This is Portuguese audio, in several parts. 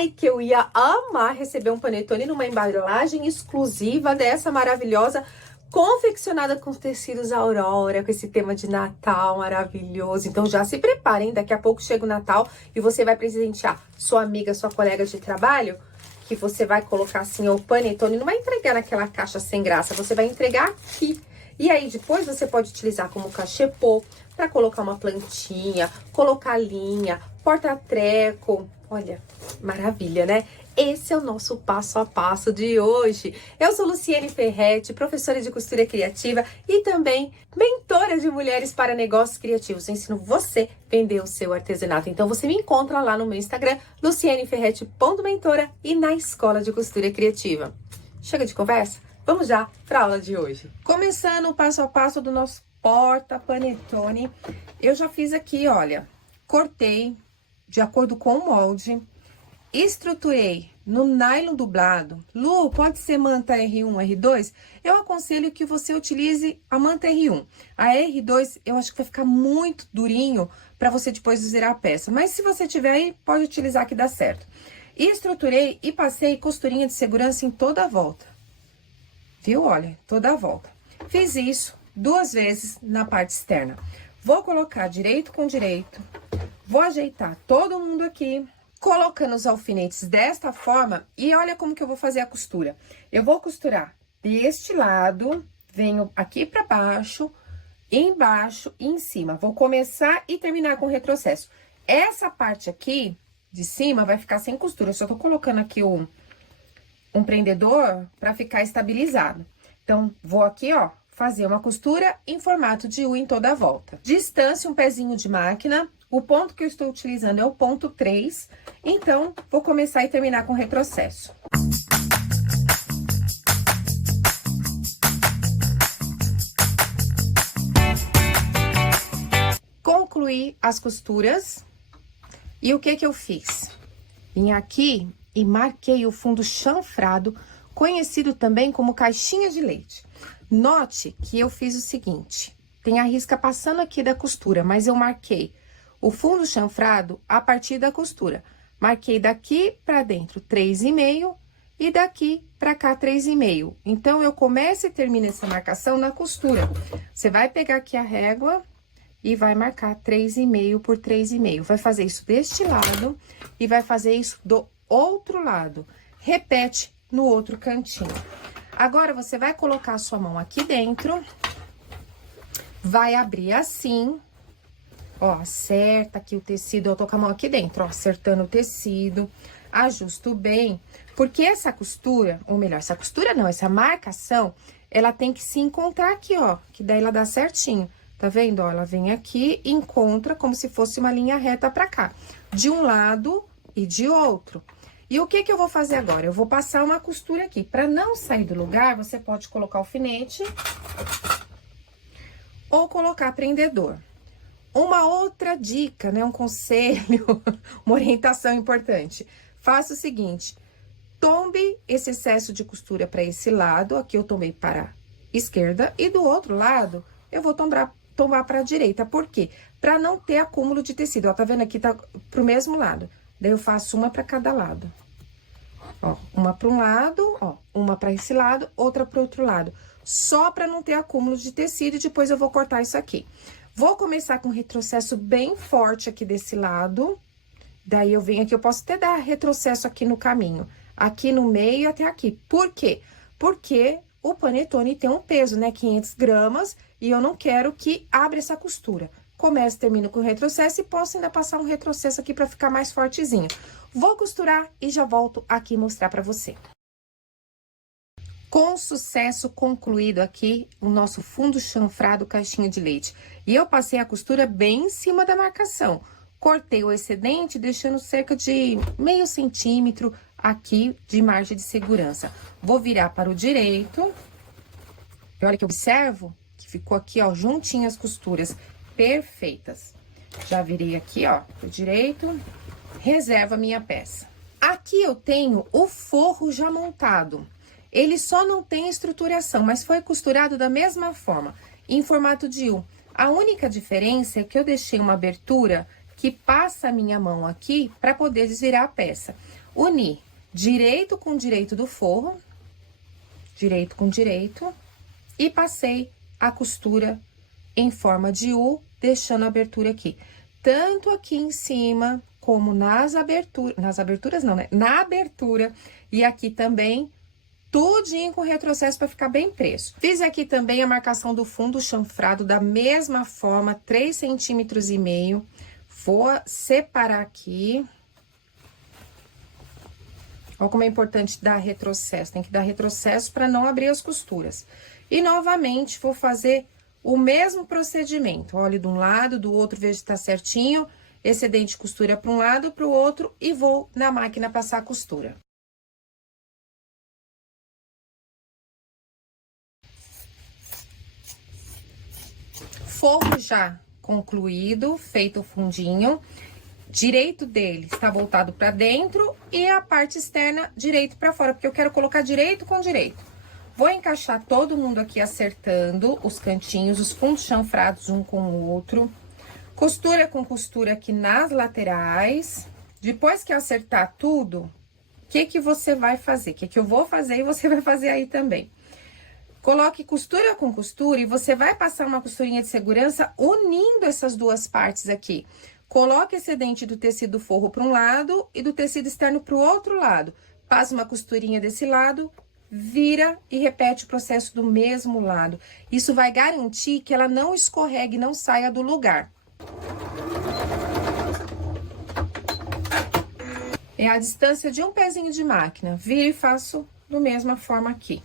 Ai, que eu ia amar receber um panetone numa embalagem exclusiva dessa maravilhosa, confeccionada com tecidos Aurora, com esse tema de Natal maravilhoso. Então já se preparem, daqui a pouco chega o Natal e você vai presentear sua amiga, sua colega de trabalho, que você vai colocar assim o panetone, não vai entregar naquela caixa sem graça, você vai entregar aqui. E aí depois você pode utilizar como cachepô, para colocar uma plantinha, colocar linha, porta-treco. Olha, maravilha, né? Esse é o nosso passo a passo de hoje. Eu sou Luciene Ferretti, professora de costura criativa e também mentora de mulheres para negócios criativos. Eu ensino você a vender o seu artesanato. Então você me encontra lá no meu Instagram, lucieneferretti.mentora, e na Escola de Costura Criativa. Chega de conversa? Vamos já para a aula de hoje. Começando o passo a passo do nosso porta-panetone, eu já fiz aqui, olha, cortei de acordo com o molde, estruturei no nylon dublado. Lu, pode ser manta R1, R2? Eu aconselho que você utilize a manta R1. A R2, eu acho que vai ficar muito durinho para você depois zerar a peça. Mas se você tiver aí, pode utilizar que dá certo. Estruturei e passei costurinha de segurança em toda a volta. Viu? Olha, toda a volta. Fiz isso 2 vezes na parte externa. Vou colocar direito com direito. Vou ajeitar todo mundo aqui, colocando os alfinetes desta forma, e olha como que eu vou fazer a costura. Eu vou costurar deste lado, venho aqui pra baixo, embaixo e em cima. Vou começar e terminar com retrocesso. Essa parte aqui de cima vai ficar sem costura, eu só tô colocando aqui um prendedor pra ficar estabilizado. Então, vou aqui, ó, fazer uma costura em formato de U em toda a volta. Distância, um pezinho de máquina. O ponto que eu estou utilizando é o ponto 3, então, vou começar e terminar com retrocesso. Concluí as costuras, e o que que eu fiz? Vim aqui e marquei o fundo chanfrado, conhecido também como caixinha de leite. Note que eu fiz o seguinte, tem a risca passando aqui da costura, mas eu marquei o fundo chanfrado a partir da costura. Marquei daqui pra dentro 3,5 e daqui pra cá 3,5. Então, eu começo e termino essa marcação na costura. Você vai pegar aqui a régua e vai marcar 3,5 por 3,5. Vai fazer isso deste lado e vai fazer isso do outro lado. Repete no outro cantinho. Agora, você vai colocar a sua mão aqui dentro, vai abrir assim, ó, acerta aqui o tecido, eu tô com a mão aqui dentro, ó, acertando o tecido, ajusto bem, porque essa costura, ou melhor, essa costura não, essa marcação, ela tem que se encontrar aqui, ó, que daí ela dá certinho, tá vendo, ó, ela vem aqui, encontra como se fosse uma linha reta pra cá, de um lado e de outro. E o que que eu vou fazer agora? Eu vou passar uma costura aqui. Pra não sair do lugar, você pode colocar alfinete ou colocar prendedor. Uma outra dica, né? Um conselho, uma orientação importante. Faça o seguinte, tombe esse excesso de costura para esse lado, aqui eu tombei para a esquerda, e do outro lado, eu vou tombar para a direita. Por quê? Para não ter acúmulo de tecido. Ó, tá vendo aqui? Tá pro mesmo lado. Daí, eu faço uma para cada lado. Ó, uma para um lado, ó, uma para esse lado, outra para o outro lado. Só para não ter acúmulo de tecido, e depois eu vou cortar isso aqui. Vou começar com retrocesso bem forte aqui desse lado. Daí, eu venho aqui, eu posso até dar retrocesso aqui no caminho. Aqui no meio até aqui. Por quê? Porque o panetone tem um peso, né? 500 gramas, e eu não quero que abra essa costura. Começo, termino com retrocesso e posso ainda passar um retrocesso aqui pra ficar mais fortezinho. Vou costurar e já volto aqui mostrar pra você. Com sucesso concluído aqui o nosso fundo chanfrado caixinha de leite. E eu passei a costura bem em cima da marcação. Cortei o excedente, deixando cerca de meio centímetro aqui de margem de segurança. Vou virar para o direito. E olha que eu observo que ficou aqui, ó, juntinho as costuras. Perfeitas. Já virei aqui, ó, pro direito, reservo a minha peça. Aqui eu tenho o forro já montado. Ele só não tem estruturação, mas foi costurado da mesma forma, em formato de U. A única diferença é que eu deixei uma abertura que passa a minha mão aqui para poder desvirar a peça. uni direito com direito do forro, direito com direito, e passei a costura em forma de U, deixando a abertura aqui. Tanto aqui em cima, como nas aberturas não, né? Na abertura, e aqui também, tudinho com retrocesso para ficar bem preso. Fiz aqui também a marcação do fundo chanfrado da mesma forma, 3,5 centímetros. Vou separar aqui. Olha como é importante dar retrocesso, tem que dar retrocesso para não abrir as costuras. E novamente vou fazer o mesmo procedimento. Olho de um lado, do outro, vejo se tá certinho. Excedente de costura para um lado, para o outro, e vou na máquina passar a costura. Forro já concluído, feito o fundinho. Direito dele está voltado para dentro e a parte externa direito para fora, porque eu quero colocar direito com direito. Vou encaixar todo mundo aqui acertando os cantinhos, os fundos chanfrados um com o outro. Costura com costura aqui nas laterais. Depois que acertar tudo, o que você vai fazer? O que eu vou fazer e você vai fazer aí também. Coloque costura com costura e você vai passar uma costurinha de segurança unindo essas duas partes aqui. Coloque excedente do tecido forro para um lado e do tecido externo para o outro lado. Passa uma costurinha desse lado, vira e repete o processo do mesmo lado. Isso vai garantir que ela não escorregue, não saia do lugar. É a distância de um pezinho de máquina. Viro e faço da mesma forma aqui.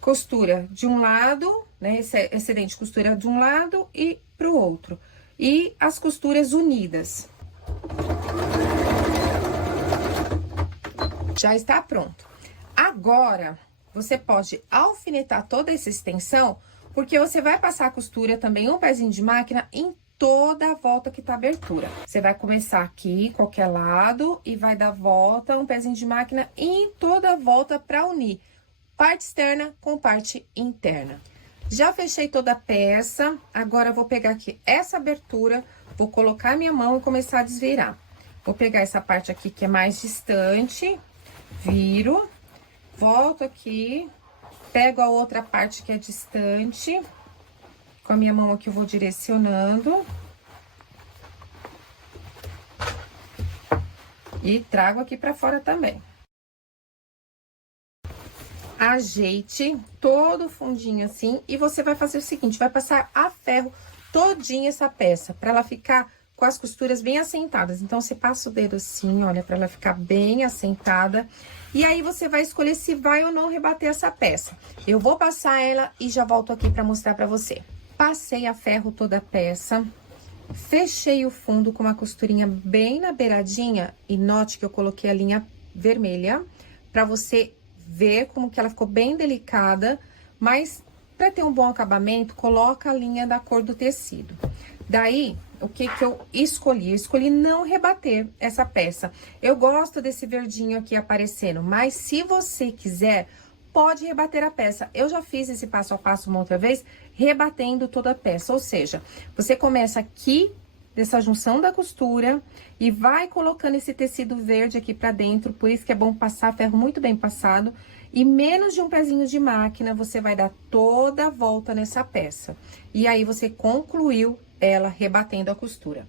Costura de um lado, né? Excedente de costura de um lado e pro outro. E as costuras unidas. Já está pronto. Agora, você pode alfinetar toda essa extensão, porque você vai passar a costura também, um pezinho de máquina, em toda a volta que tá a abertura. Você vai começar aqui, qualquer lado, e vai dar volta, um pezinho de máquina em toda a volta para unir parte externa com parte interna. Já fechei toda a peça, agora eu vou pegar aqui essa abertura, vou colocar minha mão e começar a desvirar. Vou pegar essa parte aqui que é mais distante, viro, volto aqui, pego a outra parte que é distante, com a minha mão aqui eu vou direcionando. E trago aqui pra fora também. Ajeite todo o fundinho assim, e você vai fazer o seguinte, vai passar a ferro todinha essa peça, pra ela ficar com as costuras bem assentadas. Então, você passa o dedo assim, olha, pra ela ficar bem assentada. E aí, você vai escolher se vai ou não rebater essa peça. Eu vou passar ela e já volto aqui pra mostrar pra você. Passei a ferro toda a peça, fechei o fundo com uma costurinha bem na beiradinha, e note que eu coloquei a linha vermelha, pra você ver como que ela ficou bem delicada, mas para ter um bom acabamento, coloca a linha da cor do tecido. Daí, o que eu escolhi? Eu escolhi não rebater essa peça. Eu gosto desse verdinho aqui aparecendo, mas se você quiser, pode rebater a peça. Eu já fiz esse passo a passo uma outra vez, rebatendo toda a peça. Ou seja, você começa aqui dessa junção da costura e vai colocando esse tecido verde aqui pra dentro, por isso que é bom passar ferro muito bem passado, e menos de um pezinho de máquina, você vai dar toda a volta nessa peça. E aí, você concluiu ela rebatendo a costura.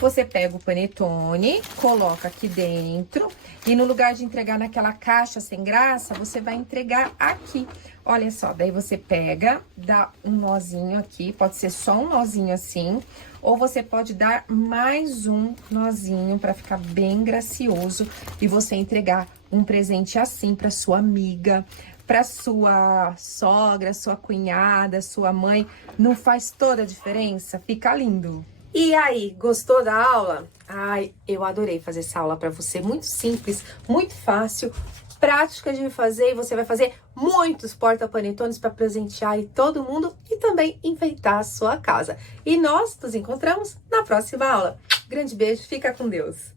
Você pega o panetone, coloca aqui dentro, e no lugar de entregar naquela caixa sem graça, você vai entregar aqui. Olha só, daí você pega, dá um nozinho aqui, pode ser só um nozinho assim, ou você pode dar mais um nozinho para ficar bem gracioso e você entregar um presente assim para sua amiga, para sua sogra, sua cunhada, sua mãe. Não faz toda a diferença? Fica lindo! E aí, gostou da aula? Ai, eu adorei fazer essa aula para você, muito simples, muito fácil, prática de fazer, e você vai fazer muitos porta-panetones para presentear aí todo mundo e também enfeitar a sua casa. E nós nos encontramos na próxima aula. Grande beijo, fica com Deus!